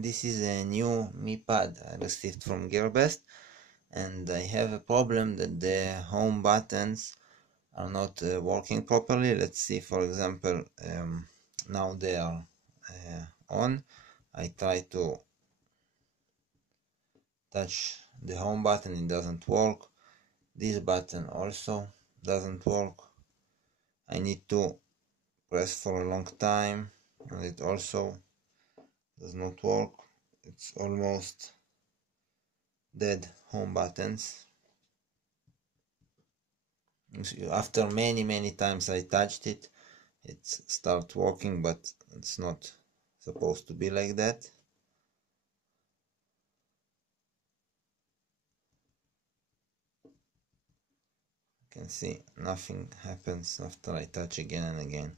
This is a new Mi pad I received from gearbest, and I have a problem that the home buttons are not working properly. Let's see, for example, now they are on. I try to touch the home button, it doesn't work. This button also doesn't work. I need to press for a long time and it also does not work. It's almost dead home buttons. After many times I touched it, it starts working, but it's not supposed to be like that. You can see nothing happens after I touch again and again.